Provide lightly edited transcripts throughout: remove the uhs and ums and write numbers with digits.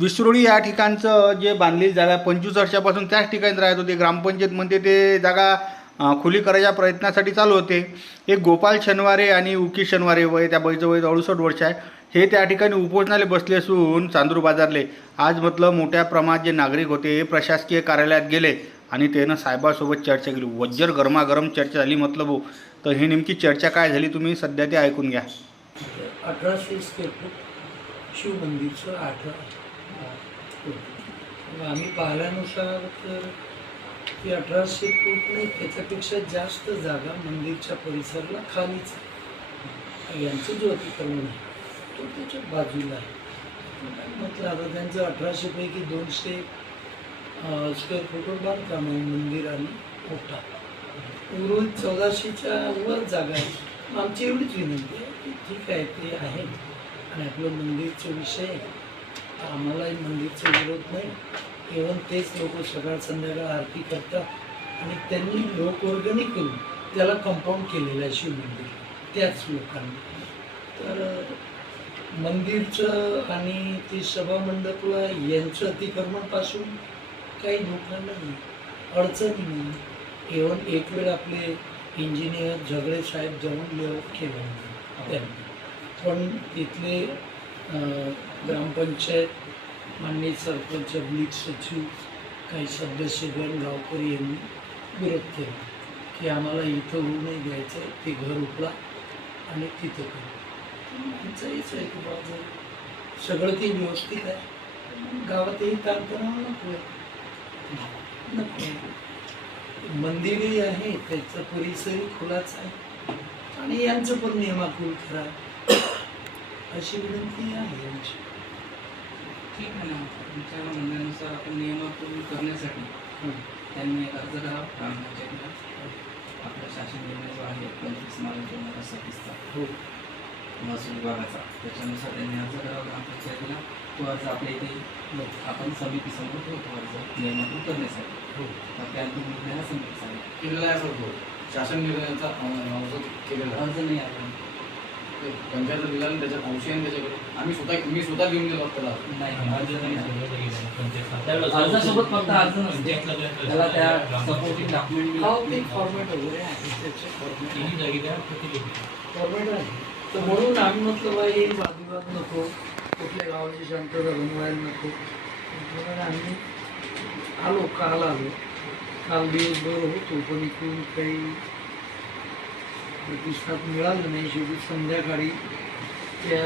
विसरोळी या ठिकाणचं जे बांधलेली जागा 25 वर्षापासून त्याच ठिकाणी राहत होते. ग्रामपंचायतमध्ये ते जागा खुली करायच्या प्रयत्नासाठी चालू होते. एक गोपाल शनिवारे आणि उकी शनिवारे वय त्या बाईचं वय 68 वर्ष आहे. हे त्या ठिकाणी उपोषणाला बसले असून चांदूर बाजारले आज म्हटलं मोठ्या प्रमाणात जे नागरिक होते हे प्रशासकीय कार्यालयात गेले आणि त्यानं साहेबासोबत चर्चा केली. वज्जर गरमागरम चर्चा झाली म्हटलं भाऊ. तर ही नेमकी चर्चा काय झाली तुम्ही सध्या ते ऐकून घ्या. 1800 स्क्वेअर फूट शिवमंदिरचं 18 आम्ही पाहिल्यानुसार तर ती 1800 फूट नाही त्याच्यापेक्षा जास्त जागा मंदिरच्या परिसराला खालीच यांचं जो अतिक्रमण आहे तो त्याच्या बाजूला आहे. म्हटलं आता त्यांचं 1800 पैकी 200 स्क्वेअर फूटवर बांधकाम आहे मंदिर आणि मोठा उर्वरित 1400च्या वर जागा आहे. आमची एवढीच विनंती आहे की ठीक आहे ते आहे आणि आपलं मंदिरचा विषय आहे. आम्हालाही मंदिरचा विरोध नाही. इव्हन तेच लोक सकाळ संध्याकाळ आरती करतात आणि त्यांनी लोकवर्गणी करून त्याला कंपाऊंड केलेलं आहे शिवमंदिर त्याच लोकांनी. तर मंदिरचं आणि ते सभामंडपला यांचं अतिक्रमणपासून काही लोकांना नाही अडचणी नाही. इव्हन एक वेळ आपले इंजिनियर झगडे साहेब जाऊन लेआउट केलं त्यांनी पण तिथले ग्रामपंचायत माननीय सरपंच ब्लीक सचिव काही सदस्यगण गावकरी यांनी विरोध केला की आम्हाला इथं होऊ नाही द्यायचं ते घर उकळा आणि तिथं करू. आमचं हेच आहे की बाबा सगळं ते व्यवस्थित आहे गावातही ताणतणाव नको मंदिरही आहे त्याचा परिसरही खुलाच आहे आणि यांचं पण नियमाकुल करा अशी विनंती आहे आमची. ठीक आहे ना तुमच्या म्हणण्यानुसार आपण नियमाकुल करण्यासाठी त्यांनी अर्ज करावा ग्रामपंचायतीला. आपला शासन निर्णय जो आहे 25 मार्च 2027चा हो महसूल विभागाचा त्याच्यानुसार त्यांनी अर्ज करावा ग्रामपंचायतीला. तो अर्ज आपल्या इथे आपण समितीसमोर ठेवतो अर्ज नियमाकुल करण्यासाठी. हो त्यानंतर निर्णय हा समितीचा केलेला आहे सर शासन निर्णयाचा केलेला अर्ज नाही आपण पंचायत दिला आणि त्याच्या अंशी आणि त्याच्याकडे मी स्वतः घेऊन गेलो त्याला नाही अर्ज नाही अर्जासोबत फक्त अर्ज नसते त्याला त्या सपोर्टिंग डॉक्युमेंट ते फॉर्मॅट वगैरे आहे त्याचे फॉर्मॅट आहे. तर म्हणून आम्ही म्हटलं बा हे वादविवाद नको कुठल्या गावाची शांतता गमवायला नको म्हणून आम्ही आलो काल दिवसभर होतो पण इकडून काही प्रतिसाद मिळाला नाही. शेवटी संध्याकाळी त्या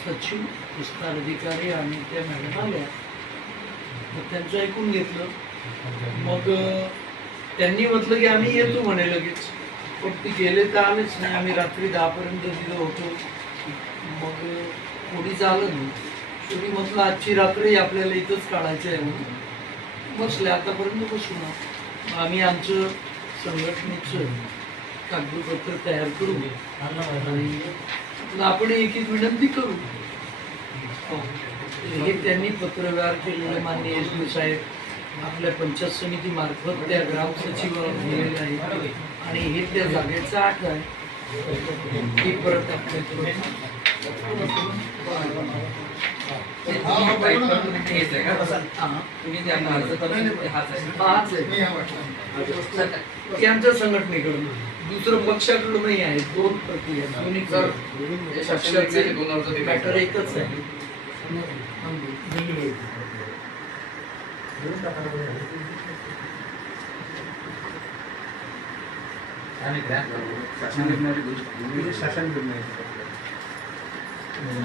सचिव विस्तार अधिकारी आणि त्या मॅडम आल्या मग त्यांचं ऐकून घेतलं. मग त्यांनी म्हटलं की आम्ही येतो म्हणे लगेच पण ते गेले तर आलेच नाही. आम्ही रात्री 10पर्यंत तिथं होतो मग कोणी झालं नाही. शेवटी म्हटलं आजची रात्री आपल्याला इथंच काढायचं आहे म्हणून बसले आतापर्यंत बसू ना. आम्ही आमचं संघटनेचं कागदपत्र तयार करू आणि आपण एक विनंती करू. हे त्यांनी पत्रव्यवहार केलेले माननीय एस साहेब आपल्या पंचायत समिती मार्फत त्या ग्राम सचिवाला दिलेलं आहे आणि हे त्या जागेचा आठ आहे ही परत आपल्या त्यांच्या संघटनेकडून दुसरं पक्षाकडून नाही आहे. 2 प्रक्रिया दोन्ही मॅटर एकच आहे.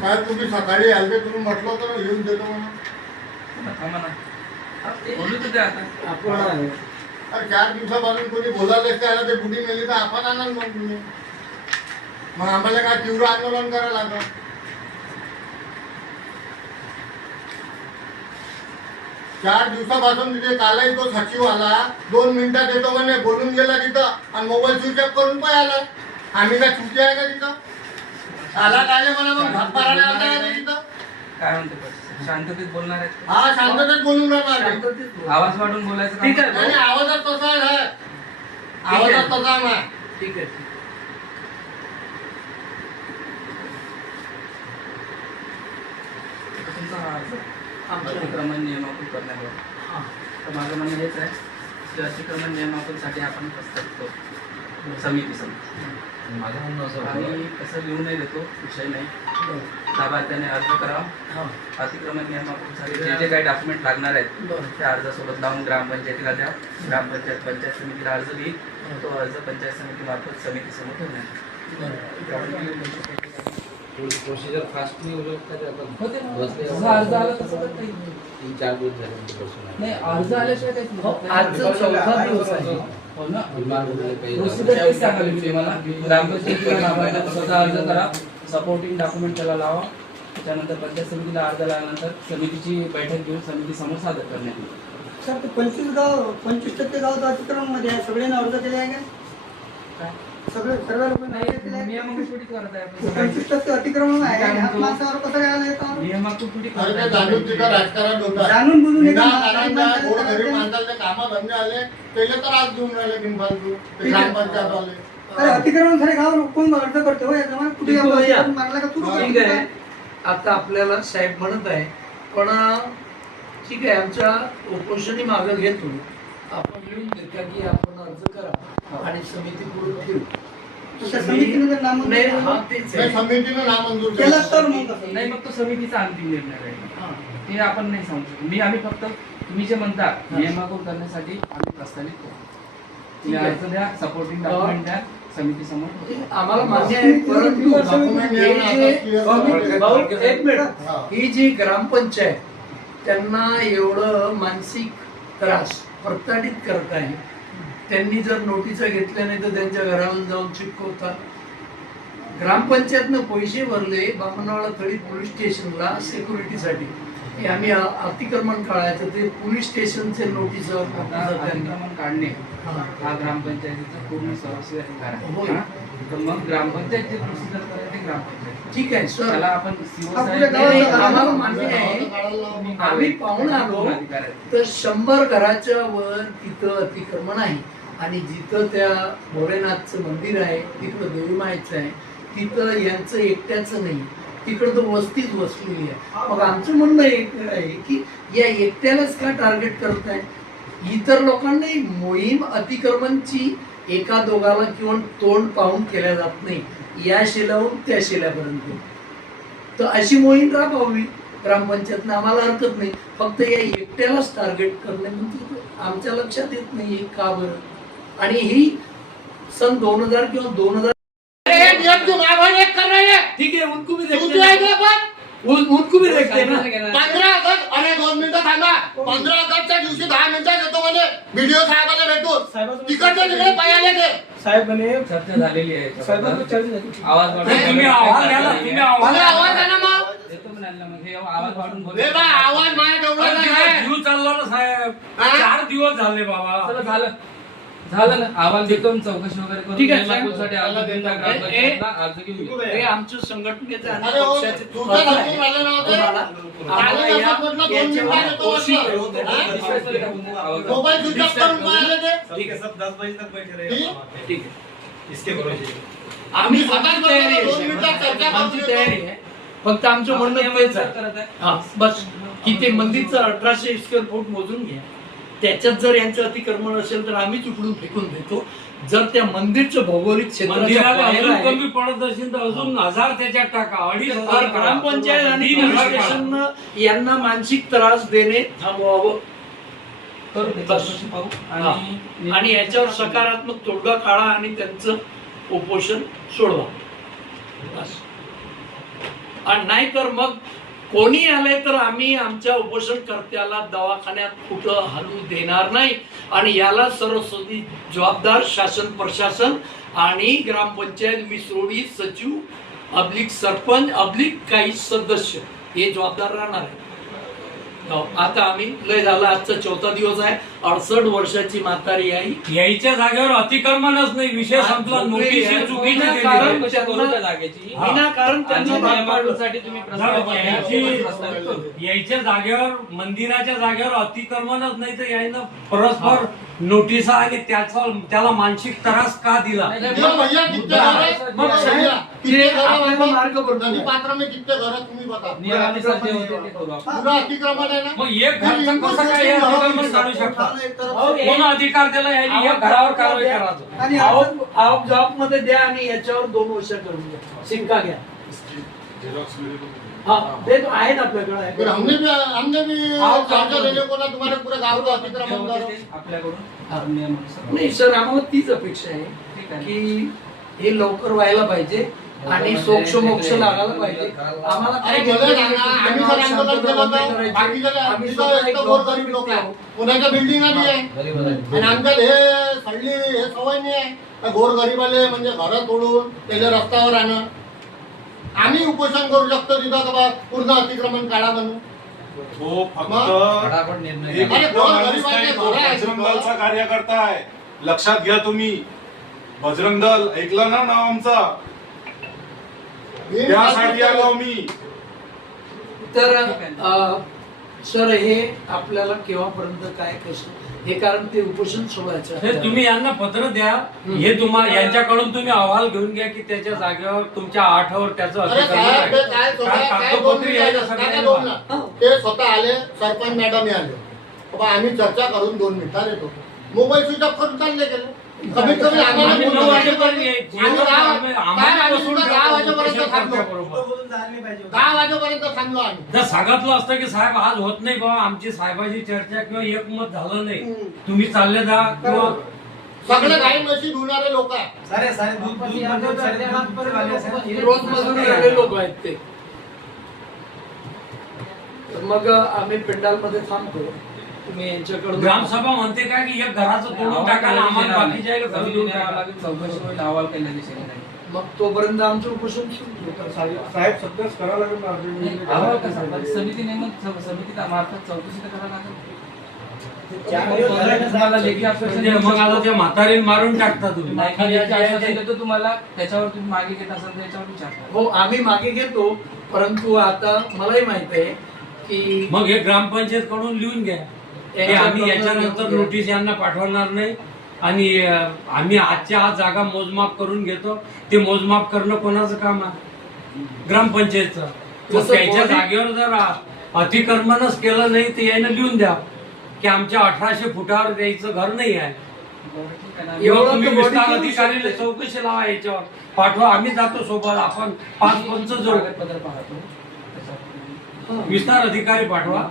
काय तुम्ही सकाळी आले तुम्ही म्हटलं तर येऊन देतो आपण 4 दिवसापासून कोणी बोलायलाच त्याला ते बुडी नेली तर आपण आणाल मग तुम्ही मग आम्हाला काय तीव्र आंदोलन करायला लागलं. चार दिवसापासून तिथे कालही तो सचिव आला 2 मिनिटात येतो म्हणे बोलून गेला तिथं आणि मोबाईल स्विच ऑफ करून पण आला. आम्ही काय चुकी आहे का तिथं आला काय मला मग भाग मारायला आला का तिथं काय म्हणते शांततेत बोलणार आहेत. हा शांततेत बोलून राहणार. आवाज वाढून बोलायचं ठीक आहे. नाही आवाजात तसा आहे आवाजात तसा नाही. ठीक आहे. तुमचा आमच्या अतिक्रमण नियमाकुल करण्यावर. हां तर माझं म्हणणं हेच आहे की अतिक्रमण नियमाकुलसाठी आपण प्रस्ताव करतो समिती माझं म्हणणं असं होतं आणि कसं लिहूनही देतो विषय नाही. बरं लाभार्थ्याने अर्ज करावा. हां अतिक्रमण नियमाकुलसाठी जे जे काही डॉक्युमेंट लागणार आहेत बरं त्या अर्जासोबत लावून ग्रामपंचायतीला द्या. ग्रामपंचायत पंचायत समितीला अर्ज देईल. तो अर्ज पंचायत समितीमार्फत समितीसमोर ठेवून प्रोसिजर फास्ट नाही होऊ होते ना. जसा अर्ज आला तसं करता येईल. 3-4 दिवस झाले म्हणजे बसून आहे. नाही अर्ज आल्याशिवाय काहीच हो, नाही. आजचा 4था दिवस आहे. हो ना. विमान वगैरे काही प्रोसिजर तेच सांगायला मी तुम्हाला. ग्रामपंचायतीला लाभार्थ्याला स्वतः अर्ज करा. सपोर्टिंग डॉक्युमेंट त्याला लावा. त्याच्यानंतर पंचायत समितीला अर्ज लावल्यानंतर समितीची बैठक घेऊन समितीसमोर सादर करण्यात येईल. सर ते 25% गाव तर अतिक्रमणमध्ये आहे. सगळ्यांना अर्ज केले आहे का? काय? सर्व लोकांना अर्ज केले नाही आहे? नियमाकुल थोडी करत आहे आपण. 25% अतिक्रमण आहे. काय ह्या म्हणतो? माणसावर कसं काय येतं? नियमाकुल थोडी अरे करत ते आहे. जाणून तिथं राजकारण होतं. जाणून बुजून एका विनाकारण त्या माणसाला गोरगरीब करायचं. माणसाचे कामं धंदे आले त्याला तर आज देऊन राहिले बिनफालतू ते ग्रामपंचायत वाले. अरे अतिक्रमण झाले गाव कोण अर्ज करते हो या जमान्यात? कुठे ठीक आहे. अतिक्रमण मारला का तू ठीक आहे. आता आपल्याला साहेब म्हणत आहे पण ठीक आहे आमच्या उपोषणी मागं घेतो. आपण लिहून देता की आपण अर्ज करा आणि समिती पुढे ठेवू. तुमच्या समितीने जर नामंजूर नाही केलं, हा तेच हे आहे. समितीनं नामंजूर केलं तर मग कसं? नाही मग तो समितीचा अंतिम निर्णय राहील. हां. ते आपण नाही सांगू शकत. आम्ही फक्त तुम्ही जे म्हणता नियमाकुल करण्यासाठी आम्ही प्रस्तावित करू. तुम्ही ठीक आहे. अर्ज द्या सपोर्टिंग डॉक्युमेंट द्या समितीसमोर. आम्हाला मान्य आहे परंतु डॉक्युमेंट हे जे भाऊ, एक मिनिट हा. ही जी ग्रामपंचायत त्यांना एवढं मानसिक त्रास प्रताडित करत आहे. त्यांनी जर नोटिसा घेतल्या नाही तर त्यांच्या घरावर जाऊन चिपकवतात. ग्रामपंचायतनं पैसे भरले बामणवाडा तळी पोलीस स्टेशनला सिक्युरिटीसाठी की आम्ही अतिक्रमण काढायचं ते पोलीस स्टेशनचे नोटीस आता अतिक्रमण काढणे हां. हा ग्रामपंचायतीचा पूर्ण सर्वस्वी अधिकार होय. आहे. हां. तर मग ग्रामपंचायत जे प्रोसिजर करायचे ग्रामपंचायत ठीक आहे सर. त्याला आपण CO आपल्या साहेब- गावात नाही, जागा आम्हाला मान्य आहे. तुम्ही आम्ही पाहून आलो अधिकार आहे. तर 100 घराच्या वर तिथं अतिक्रमण आहे आणि जिथं त्या भोलेनाथचं मंदिर आहे तिकडं देवीमायचं आहे तिथं यांचं एकट्याचं नाही तिकडं तर वस्तीच वसलेली आहे. मग आमचं म्हणणं एक आहे की या एकट्यालाच का टार्गेट करत आहे. इतर लोकांनाही मोहीम अतिक्रमणची एका दोघाला किंवा तोंड पाहून केल्या जात नाही. या शिलाहून त्या शिल्यापर्यंत तर अशी मोहीम राबवावी ग्रामपंचायतनं. आम्हाला हरकत नाही. फक्त या एकट्यालाच टार्गेट करणे म्हणजे आमच्या लक्षात येत नाही का बरं. आणि ही सन 2000 किंवा 2000 ठीक है उनको भी देखते हैं. उनको भी देखते हैं ना. 15 ऑगस्ट अरे 2 मिनिटं थांबा. 15 ऑगस्टच्या दिवशी 10 मिनिटात येतो म्हणे व्हिडिओ साहेबाला भेटून तिकडच्या तिकडे पायाले ते साहेब म्हणे चर्चा झालेली आहे साहेबांना याच्याबद्दल. चर्चा झाली. आवाज वाढवून नाही, तुम्ही आवाज द्या ना, तुम्ही आवाज मला आवाज आहे ना मग देतो म्हणाला मग हे आवाज वाढून बोलतो. रे बा आवाज माझ्या तेवढा नाही आहे. जीव चालला ना साहेब हा? 4 दिवस झाले बाबा चला, झालं ना आवाज देतो आणि चौकशी वगैरे करून ठीक आहे, नियमाकुलसाठी अर्ज देऊन टाका. ग्रामपंचायतला अर्ज घेऊन घ्या. हे आमच्या संघटनेचं आणि अरे हो, पक्षाचे तुमच्या मत आहे. समोर आलं नव्हतं. तुम्हाला आम्हाला आलं या- नसतं म्हटलं 2 याच्यावर मिनिटात येतो दोषी म्हटलं. ठरवून द्या. हा? डिस्कस टाकून द्या आवाज. मोबाईल स्विच ऑफ करून पाहिलं ते ठीक है सब 10 बजे तक बैठे रहे ठीक? वहाँ पे। ठीक आहे. इसके भरोसे आम्ही स्वतःच आमची तयारी आहे 2 मिनिटात चर्चा साहेब. करून आमची येतो. तयारी आहे. फक्त आमचं म्हणणं तेच आहे. करत आहे. हा बस की ते मंदिरचं 1800 स्क्वेअर फूट मोजून घ्या. त्याच्यात जर यांचं अतिक्रमण असेल तर आम्हीच उकडून फेकून देतो. जर त्या मंदिरचं भौगोलिक क्षेत्राच्या मंदिराला बाहेर अजून आहे, कमी पडत असेल तर अजून 1000 त्याच्यात टाका 2500 तर ग्रामपंचायत आणि 3000 पोलीस टाका. स्टेशननं यांना मानसिक त्रास देणे थांबवावं. करू दे, बस. चौकशी पाहू हा. आणि आणि याच्यावर सकारात्मक तोडगा काढा आणि त्यांचं उपोषण सोडवा. बस. आणि नाही तर मग कोणी आले तर आम्ही आमच्या उपोषणकर्त्याला दवाखान्यात कुठं हलवू देणार नाही. आणि याला सर्वस्वी जबाबदार शासन प्रशासन आणि ग्रामपंचायत मिसरोडी सचिव अब्लिक सरपंच अब्लिक काही सदस्य हे जबाबदार राहणार आहे. आता आम्ही लय झालं, आजचा 4था दिवस आहे. 68 वर्षाची म्हातारी आई यायच्या जागेवर अतिक्रमणच नाही, विषय संपला. नोटीस ही चुकीची दिलेली आहे. चौकशी करू त्या जागेची हा. विनाकारण आणि त्यांना भाग पाडलं. नियमावलीसाठी तुम्ही प्रस्ताव पाठवा. यायच्या जागेवर, मंदिराच्या जागेवर अतिक्रमणच नाही तर यायनं परस्पर नोटिसा आणि त्याला मानसिक त्रास का दिला? ये भैया कितने घर है? मग साहेब, भैया, कितने ते घर है आपल्याला वहाँ मार्ग पर? पडतो. नदी पात्र में कितने घर है तुम्ही बता. नियमानुसार जे होते ते करू आपण. पूरा अतिक्रमण है ना. मग एक घरचं कसं काय हे अतिक्रमण काढू शकतात? एक तरफ अहो, कोण अधिकार दिला यायला? एक घरावर कारवाई करायचं. आणि आप जॉब मध्ये द्या आणि याच्यावर 2 वर्ष करून द्या, शिक्का घ्या. हाँ ते तो आहेत आपल्याकडे फिर आहे. हमने भी आओ, चार्ज आओ। लेने को ना तुम्हारे पूरे गांव का अतिक्रमण करो. आपल्याकडून नियमानुसार नाही सर, आम्हाला तीच अपेक्षा आहे ठीक आहे. की हे लवकर व्हायला पाहिजे आणि सोक्ष मोक्ष लागायला पाहिजे. आम्हाला अरे भले ना, आम्ही जर आंदोलन केलं तर बाकीचे आम्ही तिथं स्वतः एक एक तर गोरगरीब लोक आहे, कोणाच्या बिल्डिंग बी आहे आणि आमच्यात हे सगळी हे सवय नाही आहे. त्या गोरगरीबाले म्हणजे घरं तोडून त्याला रस्त्यावर आणणं. आम्ही उपोषण करू शकतो तिथं का बा पूर्ण अतिक्रमण काढा म्हणून. तो फक्त फटाफट निर्णय एक घ्या. अरे, एकटा माणूस गरीबाचे नाही, तो घरं आहेत. बजरंग दलचा कार्यकर्ता आहे. लक्षात घ्या तुम्ही. बजरंग दल ऐकलं ना नाव आमचा? त्यासाठी आलो मी. तर सर हे आपल्याला केव्हापर्यंत काय कसं हे, कारण ते उपोषण सोडायचं हे आहे. तुम्ही यांना पत्र द्या. हे तुम्हाला यांच्याकडून तुम्ही अहवाल घेऊन घ्या की त्याच्या जागेवर तुमच्या 8वर त्याचं अरे अतिक्रमण साहेब, ते आहे. काय काय स्वतः- काय दोन कागदपत्री यायला मिनिटं, काय सगळ्यांना दोन ना. हा. ते स्वतः आले, सरपंच मॅडम आले. बाबा आम्ही चर्चा करून 2 मिनिटात येतो. मोबाईल स्विच ऑफ करून चालले गेले. कमीत कमी आम्हाला आम्ही 9 बोलवलं वाजेपर्यंत पाहिजे. यायची. आम्ही आम्ही- आम्हाला काय बसून आम्ही 10 वाजेपर्यंत ठेवतो. थांबलो. बरोबर. 10 वाजेपर्यंत थांबलो आम्ही. जर सांगितलं असतं की साहेब आज होत नाही बाबा, आमची साहेबाची चर्चा किंवा एकमत झालं नाही, तुम्ही चालले जा किंवा सगळे काही नशीब होणारे लोक आहे. रोज मजूर करणारे लोक आहेत ते. तर मग आम्ही पेंडालमध्ये थांबतो. तुम्ही यांच्याकडून ग्रामसभा म्हणते काय की एक घराचं तोडून टाकायला आम्हाला बाकीच्या आहे का घरी देऊन टाकायला? चौकशी होईल, अहवाल केल्या दिसेल नाही. मग तोपर्यंत आमचं उपोषण सुरू होतं. साहेब सध्याच करावं लागेल. अहवाल कसा? पण समिती नेमून समिती मार्फत चौकशी तर करायला लागेल. तुम्हाला लेखी आश्वासन म्हणजे मग आता ते म्हातारी मारून टाकता तुम्ही. लेखी आश्वासन देतो तुम्हाला, त्याच्यावर तुम्ही मागे घेत असाल तर त्याच्यावर विचारता. हो आम्ही मागे घेतो, परंतु आता मलाही माहित आहे की मग हे ग्रामपंचायत कडून लिहून घ्या की आम्ही याच्यानंतर नोटीस यांना पाठवणार नाही आणि आम्ही आजच्या आज जागा मोजमाप करून घेतो. ते मोजमाप करणं कोणाचं काम आहे? ग्रामपंचायतचं. मग त्याच्या जागेवर जर अतिक्रमणच केलं नाही तर यानं लिहून द्या की आमच्या 1800 फुटावर द्यायचं घर नाही आहे. ठीक आहे ना? किंवा तुम्ही एवढं तर विस्तार body अधिकारीला करू चौकशी लावा याच्यावर पाठवा. आम्ही जातो सोबत, आपण 5-5 जाऊ. कागदपत्र पाहतो. त्याच्यावर विस्तार अधिकारी पाठवा.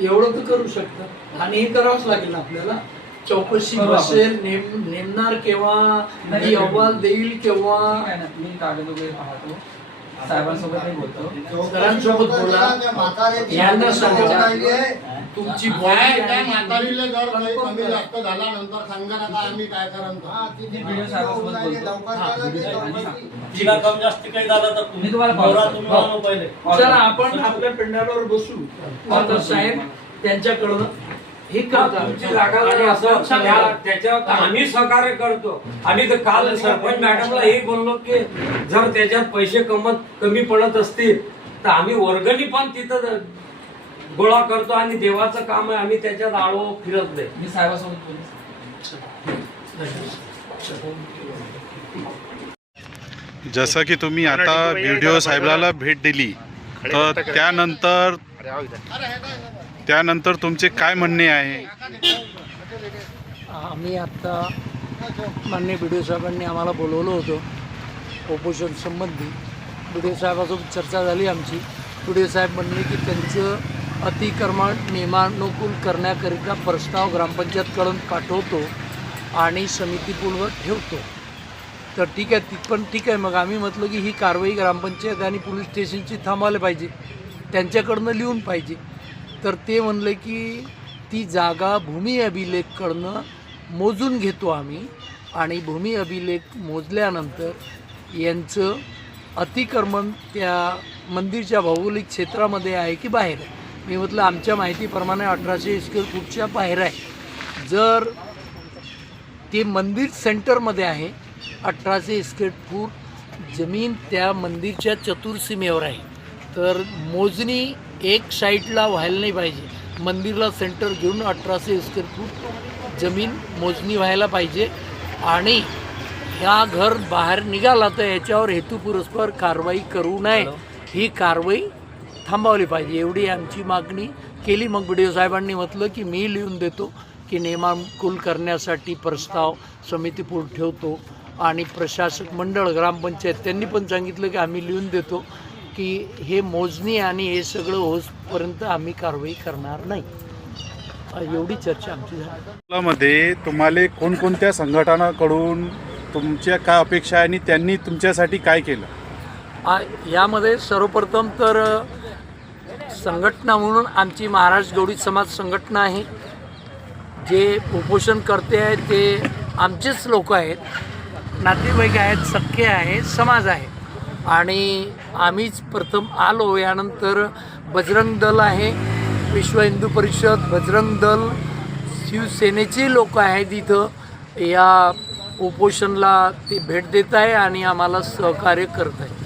एवढं तर करू शकता आणि हे करावंच लागेल ना आपल्याला. चौकशी करू आपण. बसेल, नेमणार केव्हा, नाही, मी अहवाल देईल केव्हा, ठीक आहे ना? मी कागद वगैरे पाहतो, साहेबांसोबत मी बोलतो. सरांसोबत बोला. यांना सांगा तुमची काय body काय आहे. म्हातारीला जर काही कमी जास्त झाल्यानंतर सांगा नका आम्ही काय करायचं. व्हिडिओ साहेबांसोबत बोलतो. तिला कम जास्त काही झालं तर मी तुम्हाला कॉल करतो. पहिले. चला आपण आपल्या पेंडालावर बसू. आता साहेब त्यांच्याकडून हे करतात. तुमची जागा आणि असं त्याच्यावर आम्ही सहकार्य करतो. आम्ही तर काल सरपंच मॅडमला हे बोललो की जर त्याच्यात पैसे कमी पडत असतील तर आम्ही वर्गणी पण तिथं गोळा करतो आणि देवाचं काम आहे, आम्ही त्याच्यात आळो फिरत नाही. मी साहेबांसोबत बोलतो. जसं की तुम्ही आता व्हिडिओ साहेबाला भेट दिली तर त्यानंतर तुमचे काय म्हणणे आहे? आम्ही आता माननीय BDO साहेबांनी आम्हाला बोलवलं होतं उपोषण संबंधी. BDO साहेबासोबत चर्चा झाली आमची. BDO साहेब म्हणले की त्यांचं अतिक्रमण नियमानुकूल करण्याकरिता प्रस्ताव ग्रामपंचायतकडून पाठवतो आणि समितीपूर्वक ठेवतो. तर ठीक आहे, तिथपण ठीक आहे. मग आम्ही म्हटलं की ही कारवाई ग्रामपंचायत आणि पोलीस स्टेशनची थांबवायला पाहिजे, त्यांच्याकडनं लिहून पाहिजे. तर ते म्हणले की ती जागा भूमी अभिलेखकडनं मोजून घेतो आम्ही आणि भूमी अभिलेख मोजल्यानंतर यांचं अतिक्रमण त्या मंदिरच्या भौगोलिक क्षेत्रामध्ये आहे की बाहेर आहे. मी म्हटलं आमच्या माहितीप्रमाणे 1800 स्क्वेअर फूटच्या बाहेर आहे. जर ते मंदिर सेंटरमध्ये आहे, 1800 स्क्वेअर फूट जमीन त्या मंदिरच्या चतुर्सीमेवर आहे, तर मोजणी एक साईडला व्हायला नाही पाहिजे. मंदिरला सेंटर घेऊन 1800 स्क्वेअर फूट जमीन मोजणी व्हायला पाहिजे. आणि ह्या घर बाहेर निघाला तर याच्यावर हेतुपुरस्पर कारवाई करू नये, ही कारवाई थांबवली पाहिजे, एवढी आमची मागणी केली. मग BDO साहेबांनी म्हटलं की मी लिहून देतो की नेमाकुल करण्यासाठी प्रस्ताव समितीपुढे ठेवतो. आणि प्रशासक मंडळ ग्रामपंचायत त्यांनी पण सांगितलं की आम्ही लिहून देतो की हे मोजणी आणि हे सगळं होईपर्यंत आम्ही कारवाई करणार नाही. एवढी चर्चा आमची झाली. मध्ये तुम्हाला कोणकोणत्या संघटनाकडून तुमच्या काय अपेक्षा आहे आणि त्यांनी तुमच्यासाठी काय केलं? यामध्ये सर्वप्रथम तर संघटना म्हणून आमची महाराष्ट्र गवळी समाज संघटना आहे. जे उपोषण करते आहेत ते आमचेच लोक आहेत, नातेवाईक आहेत, सख्खे आहेत, समाज आहे. आणि आम्हीच प्रथम आलो. यानंतर बजरंग दल आहे, विश्व हिंदू परिषद, बजरंग दल, शिवसेनेचे लोक आहेत इथं. या उपोषणला ते भेट देत आहे आणि आम्हाला सहकार्य करत आहे.